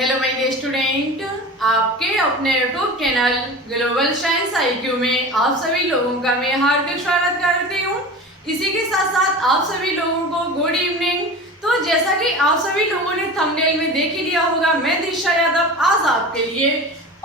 Hello my dear student, आपके अपने YouTube channel global science IQ में आप सभी लोगों का मैं हार्दिक स्वागत करती हूँ। इसी के साथ साथ आप सभी लोगों को गुड इवनिंग। तो जैसा कि आप सभी लोगों ने थंबनेल में देख ही लिया होगा, मैं दिशा यादव आज आपके लिए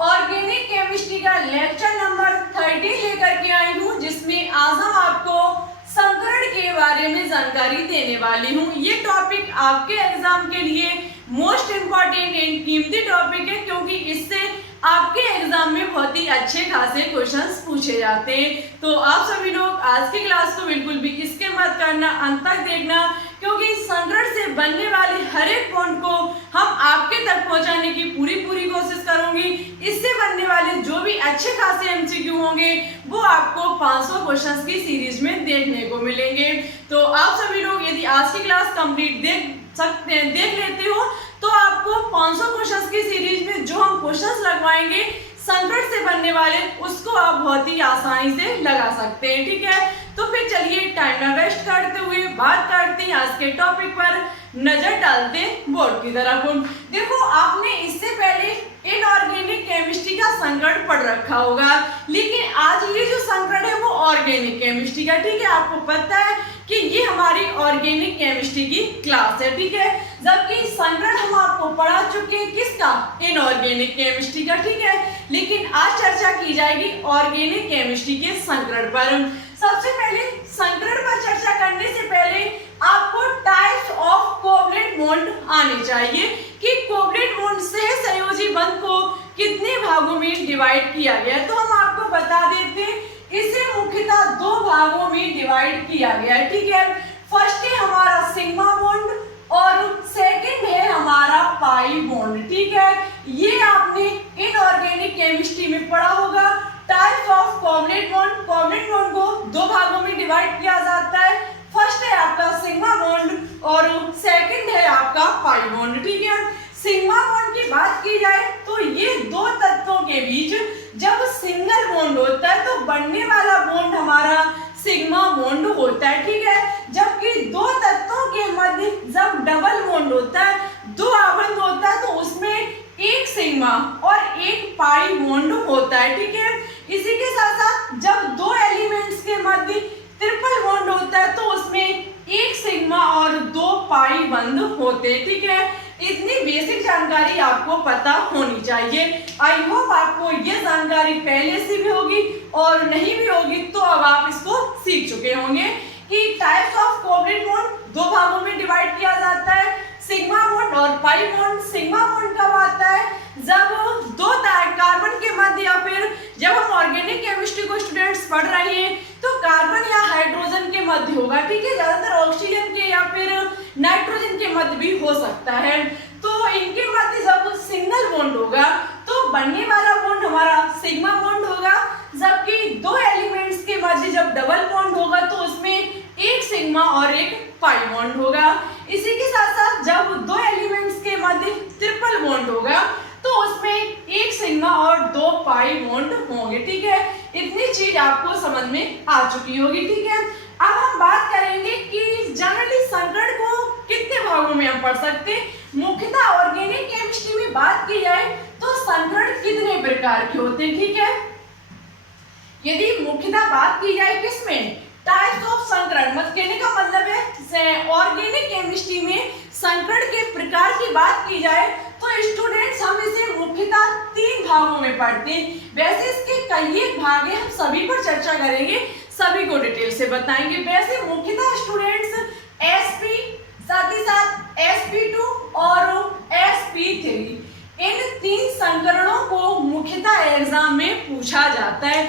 ऑर्गेनिक केमिस्ट्री का लेक्चर नंबर 13 लेकर के आई हूँ, जिसमें आज हम आपको संकरण के बारे में जानकारी देने वाली हूँ। ये टॉपिक आपके एग्जाम के लिए मोस्ट इम्पॉर्टेंट एंड कीमती टॉपिक है, क्योंकि इससे आपके एग्जाम में बहुत ही अच्छे खासे क्वेश्चंस पूछे जाते हैं। तो आप सभी लोग आज की क्लास को बिल्कुल भी स्किप मत करना, अंत तक देखना, क्योंकि संकरण से बनने वाले हर एक पॉइंट को हम आपके तक पहुंचाने की पूरी कोशिश करूंगी। इससे बनने वाले जो भी अच्छे खासे एमसीक्यू होंगे वो आपको 500 क्वेश्चंस की सीरीज में देखने को मिलेंगे। तो आप सभी लोग यदि आज की क्लास कंप्लीट देख लेते हो तो आपको 500 क्वेश्चंस की सीरीज में जो हम क्वेश्चंस लगवाएंगे संकरण से बनने वाले, उसको आप बहुत ही आसानी से लगा सकते हैं। ठीक है, तो फिर चलिए टाइम ना वेस्ट करते हुए बात करते हैं आज के टॉपिक पर, नजर डालते हैं बोर्ड की तरफ। देखो, आपने इससे पहले इनऑर्गेनिक केमिस्ट्री का संकरण पढ़ रखा होगा, लेकिन आज ये जो संकरण है वो ऑर्गेनिक केमिस्ट्री का। ठीक है, आपको पता है कि ये हमारी ऑर्गेनिक केमिस्ट्री की क्लास है। ठीक है, जबकि संकरण हम आपको पढ़ा चुके हैं किसका, इनऑर्गेनिक केमिस्ट्री का। ठीक है, लेकिन आज चर्चा की जाएगी ऑर्गेनिक केमिस्ट्री के संकरण पर। सबसे पहले संकरण पर चर्चा करने से पहले आपको टाइप्स ऑफ कोवलेंट बॉन्ड आने चाहिए कि कोवलेंट बॉन्ड से सहयोजी बंध को कितने भागों में डिवाइड किया गया है। तो हम आपको बता देते हैं, इसे मुख्यतः दो भागों में डिवाइड किया गया है। ठीक है, फर्स्ट है हमारा सिग्मा बॉन्ड और सेकंड है हमारा पाई बॉन्ड। ठीक है, ये आपने इनऑर्गेनिक केमिस्ट्री में पढ़ा होगा। Types of covalent bond, covalent bond को दो भागों में डिवाइड किया जाता है। फर्स्ट है आपका सिग्मा बॉन्ड और सेकंड है आपका पाई बॉन्ड। ठीक है, सिग्मा बॉन्ड की बात की जाए तो ये दो तत्वों के बीच जब सिंगल बॉन्ड होता है तो बनने वाला बॉन्ड हमारा सिग्मा बॉन्ड होता है। ठीक है, जबकि दो तत्वों के मध्य जब डबल बॉन्ड होता है, दो आबंध होता है, तो उसमें एक सिग्मा और एक पाई बॉन्ड होता है। ठीक है, इसी के साथ साथ जब दो एलिमेंट्स के मध्य ट्रिपल बॉन्ड होता है तो उसमें एक सिग्मा और दो पाई बंध होते हैं। ठीक है, इतनी बेसिक जानकारी आपको पता होनी चाहिए। आई होप आपको ये जानकारी पहले से भी होगी, और नहीं भी होगी तो अब आप इसको सीख चुके होंगे कि टाइप्स ऑफ कोवलेंट बॉन्ड दो भागों में डिवाइड किया जाता है, सिग्मा बॉन्ड और पाई बॉन्ड। सिग्मा बॉन्ड कब आता है, जब दो कार्बन के मध्य, या फिर जब हम ऑर्गेनिक केमिस्ट्री को स्टूडेंट्स पढ़ रहे हैं तो कार्बन या हाइड्रोजन के मध्य होगा। ठीक है, ज्यादातर ऑक्सीजन के या फिर नाइट्रोजन के मध्य भी हो सकता है। तो इनके मध्य जब सिंगल बॉन्ड होगा तो बनने वाला बॉन्ड हमारा सिग्मा बॉन्ड होगा, जबकि दो एलिमेंट्स के मध्य जब डबल बॉन्ड होगा तो उसमें एक सिग्मा और एक पाई बॉन्ड होगा। इसी के साथ साथ जब दो एलिमेंट्स के मध्य ट्रिपल बॉन्ड होगा तो उसमें एक सिग्मा और दो पाई बॉन्ड होंगे। ठीक है, इतनी चीज आपको समझ में आ चुकी होगी। ठीक है, अब हम बात करेंगे कि जनरली संकरण को कितने भागों में हम पढ़ सकते हैं। मुख्यतः ऑर्गेनिक केमिस्ट्री में बात की जाए तो संकरण कितने प्रकार के होते हैं। ठीक है, यदि मुख्यतः बात की जाए किसमें, टाइप्स ऑफ संकरण, मत कहने का मतलब है ऑर्गेनिक केमिस्ट्री में संकरण के प्रकार की बात की जाए तो स्टूडेंट्स हम इसे मुख्यतः 3 भागों में पढ़ते हैं। वैसे इसके कई एक भाग हैं, हम सभी पर चर्चा करेंगे, सभी को डिटेल से बताएंगे। वैसे मुख्यतः स्टूडेंट्स sp, साथ ही साथ sp2 और sp3, इन 3 संकरणों को मुख्यतः एग्जाम में पूछा जाता है।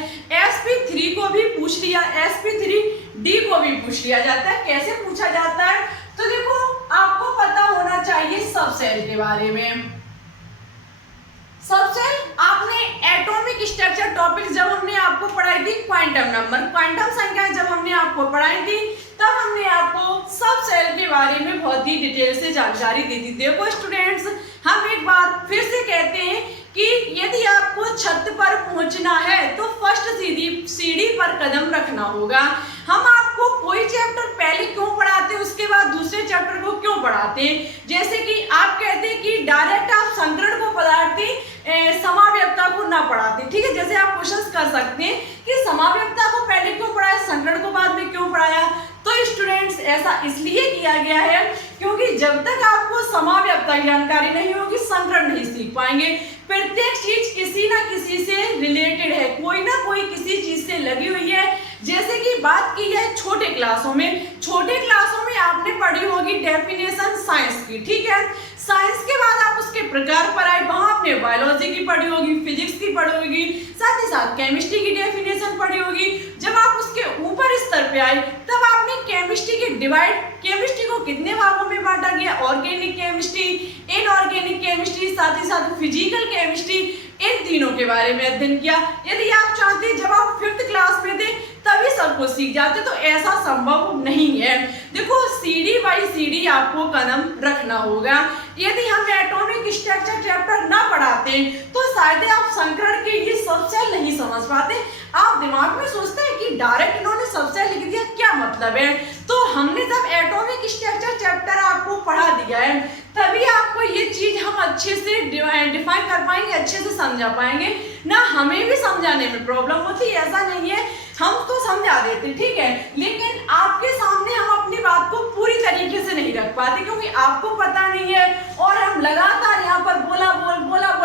sp3 को भी पूछ लिया, sp3d को भी पूछ लिया जाता है। कैसे पूछा जाता है, तो देखो आपको पता होना चाहिए सब सेल के बारे में। सब सेल आपने एटॉमिक स्ट्रक्चर टॉपिक जब हमने आपको पढ़ाई थी, क्वांटम नंबर, क्वांटम संख्या जब हमने आपको पढ़ाई थी तब हमने आपको सब सेल के बारे में बहुत ही डिटेल से जानकारी दी थी। देखो स्टूडेंट्स, हम एक बार फिर से कहते हैं कि यदि आपको छत पर पहुंचना है तो फर्स्ट सीढ़ी पर कदम रखना होगा। हम आपको कोई चैप्टर पहले क्यों पढ़ाते हैं, उसके बाद दूसरे चैप्टर को क्यों क्यों पढ़ाते हैं। जैसे कि आप कहते हैं कि डायरेक्ट आप संकरण को पढ़ाते समाव्यवस्था को ना पढ़ाते, ठीक है। जैसे आप क्वेश्चन कर सकते हैं कि समाव्यवस्था को पहले क्यों पढ़ाया, संकरण को बाद में क्यों पढ़ाया। तो स्टूडेंट्स ऐसा इसलिए किया गया है क्योंकि जब तक आपको समाव्यवस्था की जानकारी नहीं होगी संकरण नहीं सीख पाएंगे। प्रत्येक चीज किसी ना किसी से रिलेटेड है, कोई ना कोई किसी चीज से लगी हुई है। जैसे कि बात की जाए छोटे क्लासों में आपने पढ़ी होगी डेफिनेशन साइंस की, ठीक है। साइंस के बाद आप उसके प्रकार पर आए, वहां आपने बायोलॉजी की पढ़ी होगी, फिजिक्स की पढ़ी होगी, साथ ही साथ केमिस्ट्री की डेफिनेशन पढ़ी होगी। जब आप उसके ऊपर स्तर पे आए तब आपने केमिस्ट्री को कितने भागों में बांटा गया, ऑर्गेनिक केमिस्ट्री, इनऑर्गेनिक केमिस्ट्री, साथ ही साथ फिजिकल केमिस्ट्री, इन तीनों के बारे में अध्ययन किया। यदि आप चाहते जब आप 5th क्लास में थे तभी सब कुछ सीख जाते, तो ऐसा संभव नहीं है। देखो सीढ़ी बाई सीढ़ी आपको कदम रखना होगा। यदि हम एटॉमिक स्ट्रक्चर चैप्टर ना पढ़ाते तो शायद आप संकरण के ये सब सेल नहीं समझ पाते। आप दिमाग में सोचते हैं कि डायरेक्ट इन्होंने सब सेल लिख दिया, क्या मतलब है। तो हमने जब एटॉमिक स्ट्रक्चर चैप्टर आपको पढ़ा दिया है तभी आपको ये चीज हम अच्छे से डिफाइन कर पाएंगे, अच्छे से समझा पाएंगे ना। हमें भी समझाने में प्रॉब्लम होती है, ऐसा नहीं है, हम तो समझा देते, ठीक है, लेकिन आपके सामने हम अपनी बात को पूरी तरीके से नहीं रख पाते क्योंकि आपको पता नहीं है और हम लगातार यहाँ पर बोला बोल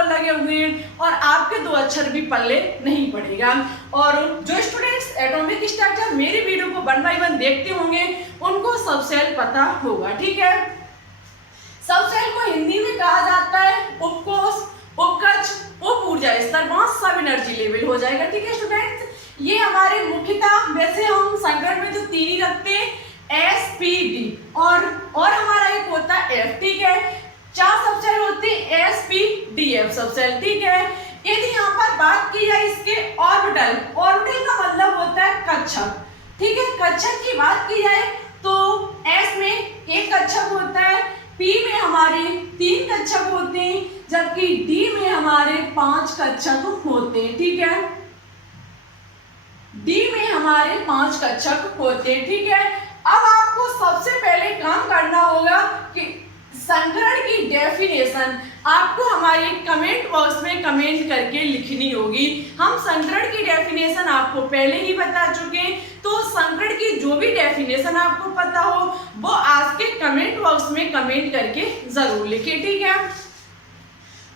लगे हुए हैं और आपके 2 अक्षर भी पल्ले नहीं पड़ेगा। और जो स्टूडेंट्स एटॉमिक स्ट्रक्चर मेरी वीडियो को 1 by 1 देखते होंगे उनको सब सेल पता होगा, ठीक है। सब सेल को हिंदी में कहा जाता है उपकोष, उपकक्ष, उप ऊर्जा स्तर, वहां सब एनर्जी लेवल हो जाएगा, ठीक है स्टूडेंट्स। ये हमारे मुख्यतः वैसे हम संकरण में जो 3 ही रखते हैं SPD और हमारा एक होता है F, ठीक है। 4 सब सेल होते हैं SPDF सब सेल, ठीक है। यदि यहाँ पर बात की जाए इसके ऑर्बिटल का मतलब होता है कक्षक, ठीक है। कक्षक की बात की जाए तो S में 1 कक्षक होता है, P में हमारे 3 कक्षक होते हैं, जबकि D में हमारे 5 कक्षक होते हैं, ठीक है। D में हमारे 5 कक्षक होते हैं, ठीक है। अब आपको सबसे पहले काम करना होगा कि संकरण की डेफिनेशन आपको हमारे कमेंट बॉक्स में कमेंट करके लिखनी होगी। हम संकरण की डेफिनेशन आपको पहले ही बता चुके, तो संकरण की जो भी डेफिनेशन आपको पता हो वो आज के कमेंट बॉक्स में कमेंट करके जरूर लिखें, ठीक है।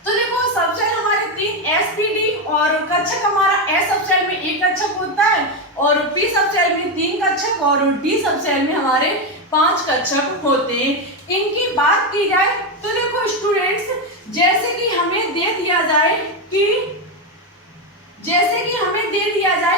तो देखो सब सेल हमारे 3 SPD और कक्षक हमारा S सब सेल में 1 कक्षक होता है और P सब सेल में 3 कक्षक और D सब सेल में हमारे 5 कक्षक होते हैं। इनकी बात की जाए तो देखो स्टूडेंट्स जैसे कि हमें दे दिया जाए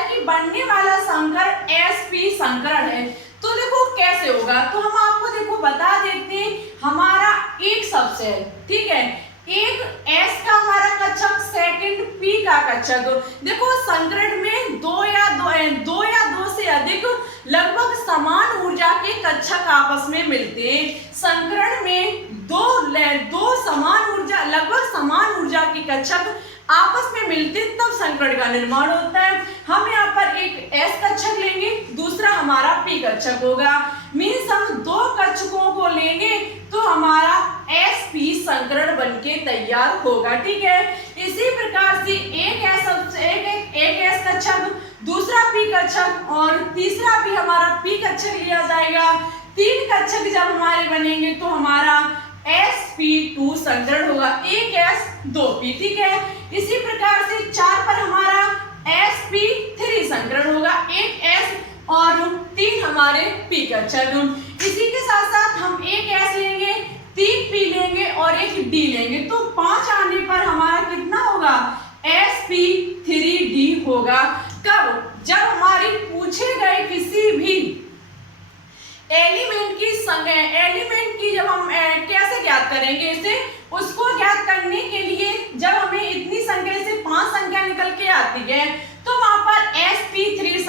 कि बनने वाला संकर SP संकरण है, तो देखो कैसे होगा। तो हम आपको देखो बता देते हैं, हमारा एक सब सेल, ठीक है, एक S का हमारा कक्षक, सेकंड P का कक्षक। देखो संकरण में दो या दो से अधिक लगभग समान ऊर्जा के कक्षक आपस में मिलते हैं। संकरण में दो समान ऊर्जा, लगभग समान ऊर्जा के कक्षक आपस में मिलते तब संकरण का निर्माण होता है। हम यहाँ पर एक S कक्षक लेंगे, दूसरा हमारा P कक्षक होगा, मीन्स हम 2 कक्षकों को लेंगे तो हमारा SP संकरण बनके तैयार होगा, ठीक है। इसी प्रकार से एक S कक्षक, दूसरा P कक्षक और तीसरा भी हमारा P कक्षक लिया जाएगा। 3 कक्षक जब हमारे बनेंगे तो हमारा SP2 संकरण होगा, एक S 2 P, ठीक है। इसी प्रकार से 4 पर हमारा SP3 संकरण होगा, एक S और 3 हमारे P कक्षक। इसी के साथ साथ हम एक S लेंगे, 3 P लेंगे और एक D लेंगे, तो 5 आने पर हमारा कितना होगा, SP3D होगा। कब, जब हमारी पूछे गए किसी भी एलिमेंट की जब हम कैसे ज्ञात करेंगे इसे, उसको ज्ञात करने के लिए जब हमें इतनी संख्या से 5 संख्या निकल के आती है तो वहां पर SP3D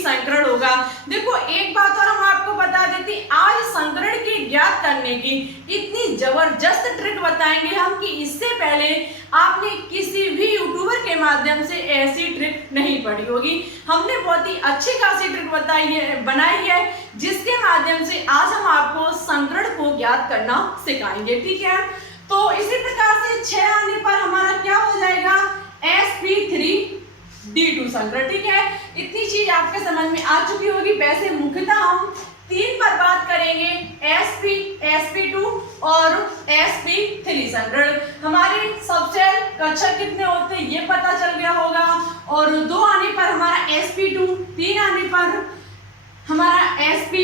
संकरण होगा। देखो एक बात और हम आपको बता देते, आज संकरण की ज्ञात करने की इतनी जबरदस्त ट्रिक बताएंगे हम कि इससे पहले आपने किसी भी यूट्यूबर के माध्यम से ऐसी ट्रिक नहीं पढ़ी होगी। हमने बहुत ही अच्छी खासी ट्रिक बनाई है जिसके माध्यम से आज हम आपको संकरण को ज्ञात करना सिखाएंगे। ठीक है, तो इसी प्रकार से 6 आने पर हमारा क्या हो जाएगा, sp3d2 संकरण। ठीक है, इतनी चीज आपके समझ में आ चुकी होगी। वैसे मुख्यतः हम 3 पर बात करेंगे, sp, sp2 और sp3 संकरण। हमारे सबसेल कक्षक कितने होते हैं ये पता चल गया होगा। और 2 आने पर हमारा sp2, 3 आने पर हमारा sp,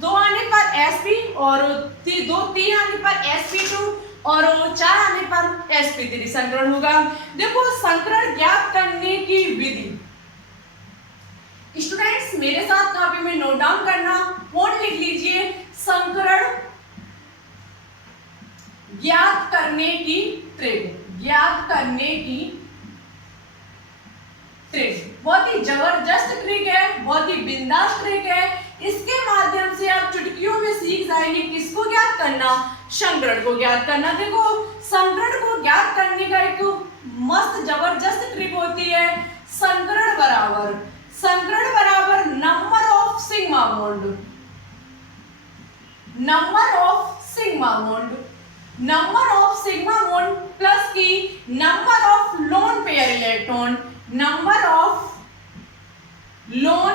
2 आने पर sp और 3 आने पर sp2 और 4 आने पर sp3 संकरण होगा। देखो संकरण ज्ञात करने की विधि, स्टूडेंट्स मेरे साथ कॉपी में नोट डाउन करना, नोट लिख लीजिए, संकरण ज्ञात करने की ट्रिक, ज्ञात करने की ट्रिक बहुत ही जबरदस्त ट्रिक है, बहुत ही बिंदास ट्रिक है। इसके माध्यम से आप चुटकियों में सीख जाएंगे किसको ज्ञात करना, संकरण को ज्ञात करना। देखो संकरण को ज्ञात करने का एक मस्त जबरदस्त ट्रिक होती है, संकरण बराबर number of sigma bond, number of sigma bond, number of sigma bond plus की number of lone pair electron, number of lone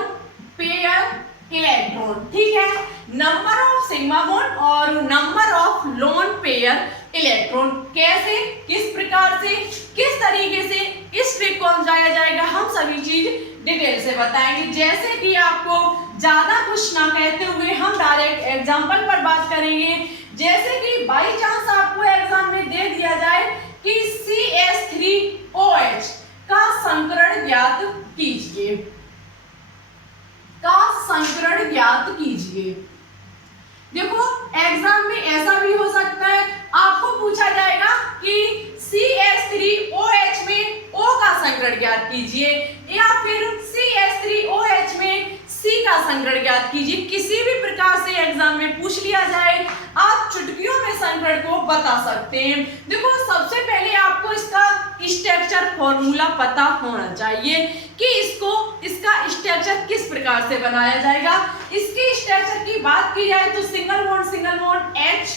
pair electron. ठीक है, नंबर ऑफ सिग्मा बॉन्ड और number of lone pair electron. कैसे, किस प्रकार से, किस तरीके से इस ट्रिक को समझाया जाएगा, हम सभी चीज डिटेल से बताएंगे। जैसे कि आपको ज्यादा कुछ ना कहते हुए हम डायरेक्ट एग्जांपल पर बात करेंगे। जैसे कि बाई चांस आपको एग्जाम में दे दिया जाए कि CH3OH का संकरण ज्ञात कीजिए, का संकरण ज्ञात कीजिए। देखो एग्जाम में ऐसा भी हो सकता है, आपको पूछा जाएगा कि CH3OH में O का संकरण ज्ञात कीजिए या फिर CH3OH में C का संकरण ज्ञात कीजिए। किसी भी प्रकार से एग्जाम में पूछ लिया जाए, आप चुटकियों में संकरण को बता सकते हैं। देखो सबसे पहले आपको इसका स्ट्रक्चर फॉर्मूला पता होना चाहिए कि इसका स्ट्रक्चर किस प्रकार से बनाया जाएगा। इसके स्ट्रक्चर की बात की जाए तो single bond H,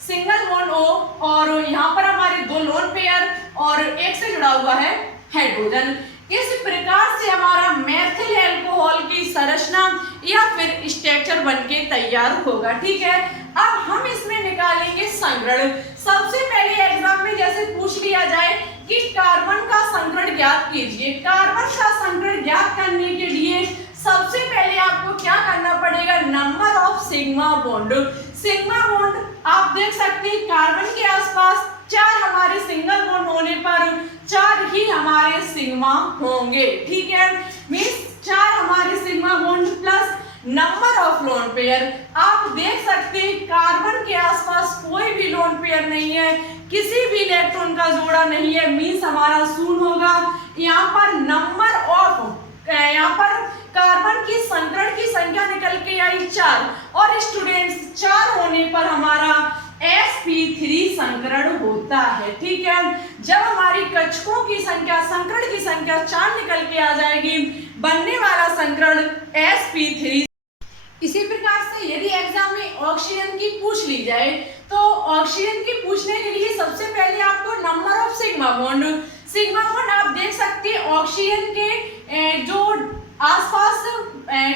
single bond O और यहाँ पर हमारे 2 लोन पेयर और एक से जुड़ा हुआ है हाइड्रोजन। इस प्रकार से हमारा मेथिल अल्कोहल की संरचना या फिर स्ट्रक्चर बनके तैयार होगा। ठीक है, अब हम इसमें निकालेंगे संकरण। सबसे पहले एग्जाम में जैसे पूछ लिया जाए कि कार्बन का संकरण ज्ञात कीजिए, कार्बन का संकरण ज्ञात करने के लिए सबसे पहले आपको क्या करना पड़ेगा, number of sigma bond. Sigma bond आप देख सकते हैं कार्बन के आसपास 4 हमारे सिंगल बॉन्ड होने पर 4 ही हमारे सिग्मा होंगे। ठीक है, मींस 4 हमारे sigma bond plus number of lone pair. आप देख सकते हैं कार्बन के आसपास कोई भी लोन पेयर नहीं है, किसी भी इलेक्ट्रॉन का जोड़ा नहीं है, मींस हमारा शून्य होगा। यहाँ पर नंबर ऑफ, यहाँ पर कार्बन की संकरण की संख्या निकल के आई 4 और स्टूडेंट्स 4 होने पर हमारा sp3 संकरण होता है। ठीक है, जब हमारी कक्षकों की संख्या, संकरण की संख्या 4 निकल के आ जाएगी, बनने वाला संकरण sp3। इसी प्रकार से यदि एग्जाम में ऑक्सीजन की पूछ ली जाए तो ऑक्सीजन की पूछने के लिए सबसे पहले आपको number of sigma bond, sigma bond आप देख सकते हैं ऑक्सीजन के जो आसपास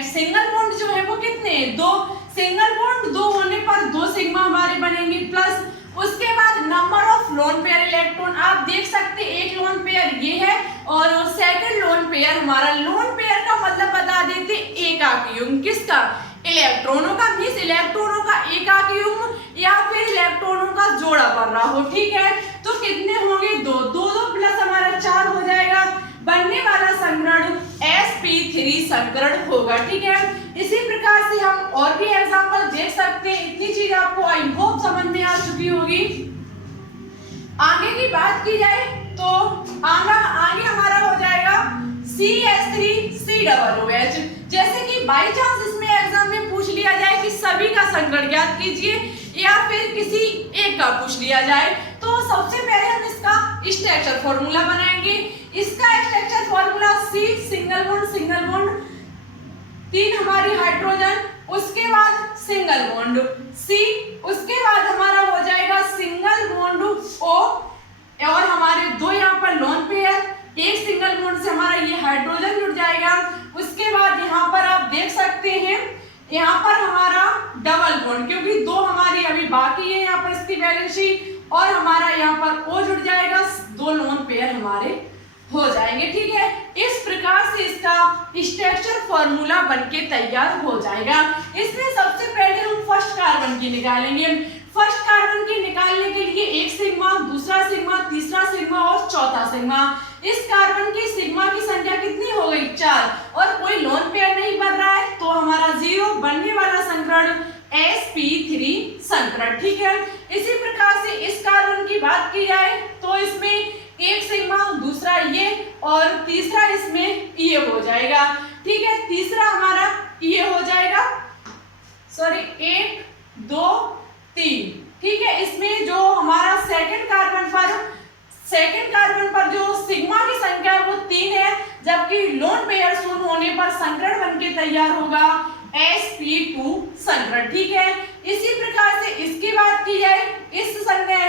सिंगल बॉन्ड जो है वो कितने हैं, 2 सिंगल बॉन्ड 2 होने पर 2 सिग्मा हमारे बनेंगे प्लस उसके बाद number of lone pair electron आप देख सकते हैं, एक लोन पेयर ये है और सेकंड लोन पेयर हमारा, लोन पेयर का मतलब बता देते एकाकी युग्म, किसका, इलेक्ट्रॉनों का, मींस इलेक्ट्रॉनों का एकाकी युग्म या फिर इलेक्ट्रॉनों का जोड़ा बन रहा हो। ठीक है, तो कितने होंगे, 2 2 प्लस हमारा 4 हो जाएगा, बनने वाला संकरण sp3 संकरण होगा। ठीक है, इसी प्रकार से हम और भी एग्जांपल देख सकते हैं। इतनी चीज आपको आई होप समझ में आ चुकी होगी। आगे की बात की जाए तो आगे हमारा हो जाएगा CH3COOH। जैसे कि बाई चांस इसमें एग्जाम में पूछ पूछ लिया जाए कि सभी का संकरण ज्ञात कीजिए, या फिर किसी एक का पूछ लिया जाए, तो सबसे पहले हम इसका स्ट्रक्चर फॉर्मूला बनाएंगे। इसका structure formula C single bond 3 हमारी हाइड्रोजन, उसके बाद सिंगल बॉन्ड C, उसके बाद हमारा हो जाएगा सिंगल बॉन्ड O, और हमारे 2 यहाँ पर लोन पेयर, एक सिंगल बॉन्ड से हमारा ये हाइड्रोजन जुड़ जाएगा। उसके बाद यहाँ पर आप देख सकते हैं यहाँ पर हमारा डबल बॉन्ड, क्योंकि 2 हमारी अभी बाकी है यहाँ पर इसकी वैलेंसी, और हमारा यहाँ पर O जुड़ जाएगा, 2 लोन पेयर हमारे हो जाएंगे। ठीक है, इस प्रकार से इसका स्ट्रक्चर फॉर्मूला बनके तैयार हो जाएगा। इसमें सबसे पहले हम फर्स्ट कार्बन की निकालेंगे। फर्स्ट कार्बन की निकालने के लिए एक सिग्मा, दूसरा सिग्मा, तीसरा सिग्मा और चौथा सिग्मा। इस कार्बन की सिग्मा की संख्या कितनी हो गई? 4, और कोई लोन पेयर नहीं बन रहा है, तो हमारा 0 बनने वाला संकरण sp3 संकरण। ठीक है, इसी प्रकार से इस कार्बन की बात की जाए तो इसमें एक सिग्मा, दूसरा ये और तीसरा इसमें ये हो जाएगा। ठीक है, तीसरा हमारा ये हो जाएगा, सॉरी 1 2 3। ठीक है, इसमें जो हमारा सेकंड कार्बन पर जो सिग्मा की संख्या है वो 3 है, जबकि लोन पेयर शून्य होने पर संकरण बनके तैयार होगा sp2 संकरण। ठीक है, इसी प्रकार से इसकी बात की जाए, इस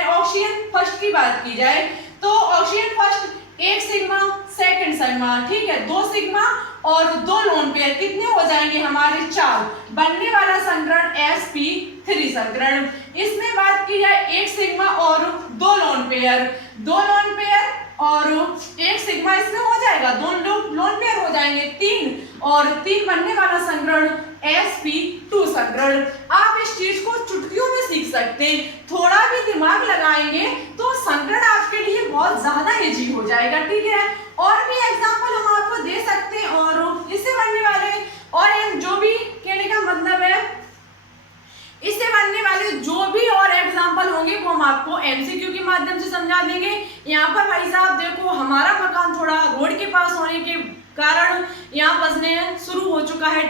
ऑक्सीजन फर्स्ट की बात की जाए तो ऑक्सीजन फर्स्ट एक सिग्मा, सेकंड सिग्मा, ठीक है 2 सिग्मा और 2 लोन पेयर, कितने हो जाएंगे हमारे 4, बनने वाला संकरण sp3 संकरण। इसमें बात की जाए एक सिग्मा और 2 लोन पेयर, 2 लोन पेयर और एक सिग्मा, इसमें हो जाएगा 2 लोन पेयर हो जाएंगे 3, और 3 बनने वाला संकरण sp2 संकरण। आप इस चीज को चुटकियों में सीख सकते हैं, थोड़ा भी दिमाग लगाएंगे तो संकरण आपके लिए बहुत ज्यादा इजी हो जाएगा। ठीक है, और भी एग्जांपल हम आपको दे सकते हैं, और इससे बनने वाले और जो भी कहने का मतलब है, इससे बनने वाले जो भी और एग्जाम्पल होंगे वो हम आपको एमसीक्यू के माध्यम से समझा देंगे। यहाँ पर भाई साहब देखो, हमारा मकान थोड़ा रोड के पास होने के कारण यहाँ बजने शुरू हो चुका है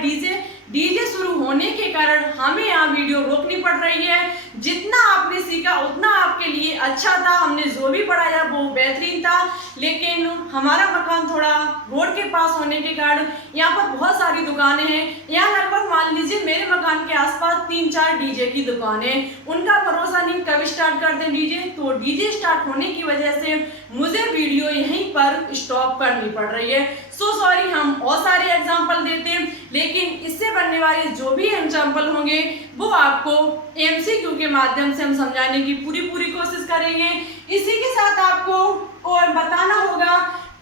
डीजे शुरू होने के कारण हमें यहाँ वीडियो रोकनी पड़ रही है। जितना आपने सीखा उतना आपके लिए अच्छा था, हमने जो भी पढ़ाया वो बेहतरीन था, लेकिन हमारा मकान थोड़ा रोड के पास होने के कारण यहाँ पर बहुत सारी दुकानें हैं। यहाँ लगभग मान लीजिए मेरे मकान के आसपास 3-4 डीजे की दुकानें, उनका भरोसा नहीं कब स्टार्ट कर दें डीजे, तो डीजे स्टार्ट होने की वजह से मुझे वीडियो यहीं पर स्टॉप करनी पड़ रही है। सो सॉरी, हम और सारे एग्जाम्पल देते हैं, लेकिन इससे बनने वाले जो भी एग्जाम्पल होंगे वो आपको एमसीक्यू के माध्यम से हम समझाने की पूरी कोशिश करेंगे। इसी के साथ आपको और बताना होगा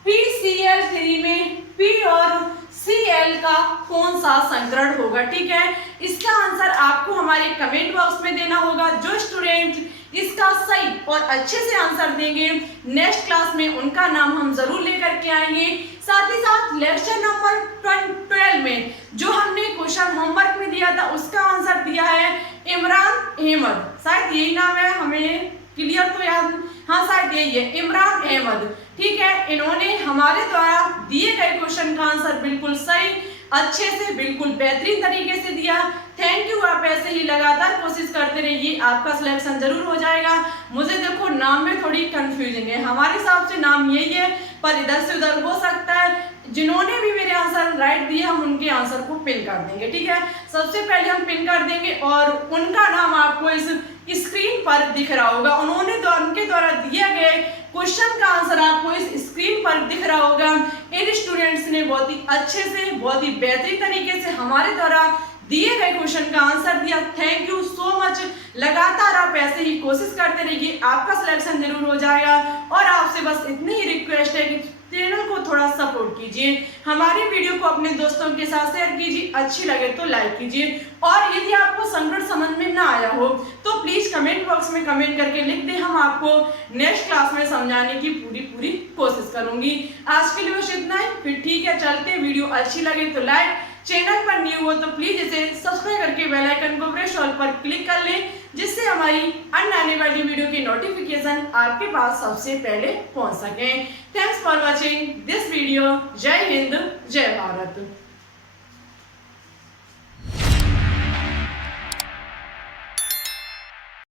PCl3 में P और Cl का कौन सा संकरण होगा। ठीक है, इसका आंसर आपको हमारे कमेंट बॉक्स में देना होगा। जो स्टूडेंट इसका सही और अच्छे से आंसर देंगे नेक्स्ट क्लास में उनका नाम हम जरूर लेकर के आएंगे। साथ ही साथ लेक्चर नंबर 12 में जो हमने क्वेश्चन होमवर्क में दिया था उसका आंसर दिया है इमरान अहमद, शायद यही नाम है, हमें क्लियर तो याद, हाँ शायद यही है इमरान अहमद। ठीक है, इन्होंने हमारे द्वारा दिए गए क्वेश्चन का आंसर बिल्कुल सही, अच्छे से, बिल्कुल बेहतरीन तरीके से दिया। थैंक यू, आप ऐसे ही लगातार कोशिश करते रहिए, आपका सिलेक्शन जरूर हो जाएगा। मुझे देखो नाम में थोड़ी कंफ्यूजिंग है, हमारे हिसाब से नाम यही है, पर इधर से उधर हो सकता है। जिन्होंने भी मेरे आंसर राइट दिए हम उनके आंसर को पिन कर देंगे। ठीक है, सबसे पहले हम पिन कर देंगे और उनका नाम आपको इस स्क्रीन पर दिख रहा होगा। उनके द्वारा दिए गए क्वेश्चन का आंसर आपको इस स्क्रीन पर दिख रहा होगा। इन स्टूडेंट्स ने बहुत ही अच्छे से, बहुत ही बेहतरीन तरीके से हमारे द्वारा दिए गए क्वेश्चन का आंसर दिया। थैंक यू सो मच, लगातार आप ऐसे ही कोशिश करते रहिए, आपका सिलेक्शन जरूर हो जाएगा। और आपसे बस इतनी ही रिक्वेस्ट है कि चैनल को थोड़ा सपोर्ट कीजिए, हमारी वीडियो को अपने दोस्तों के साथ शेयर कीजिए, अच्छी लगे तो लाइक कीजिए। और यदि आपको संकरण समझ में ना आया हो तो प्लीज कमेंट बॉक्स में कमेंट करके लिख दें, हम आपको नेक्स्ट क्लास में समझाने की पूरी कोशिश करूंगी। आज के लिए बस इतना ही, फिर ठीक है चलते, वीडियो अच्छी लगे तो लाइक, चैनल पर न्यू हो तो प्लीज इसे सब्सक्राइब करके बेल आइकन को प्रेस ऑल पर क्लिक कर लें, जिससे हमारी अन्य आने वाली वीडियो की नोटिफिकेशन आपके पास सबसे पहले पहुंच सके। Thanks for watching this video. जय हिंद, जय भारत।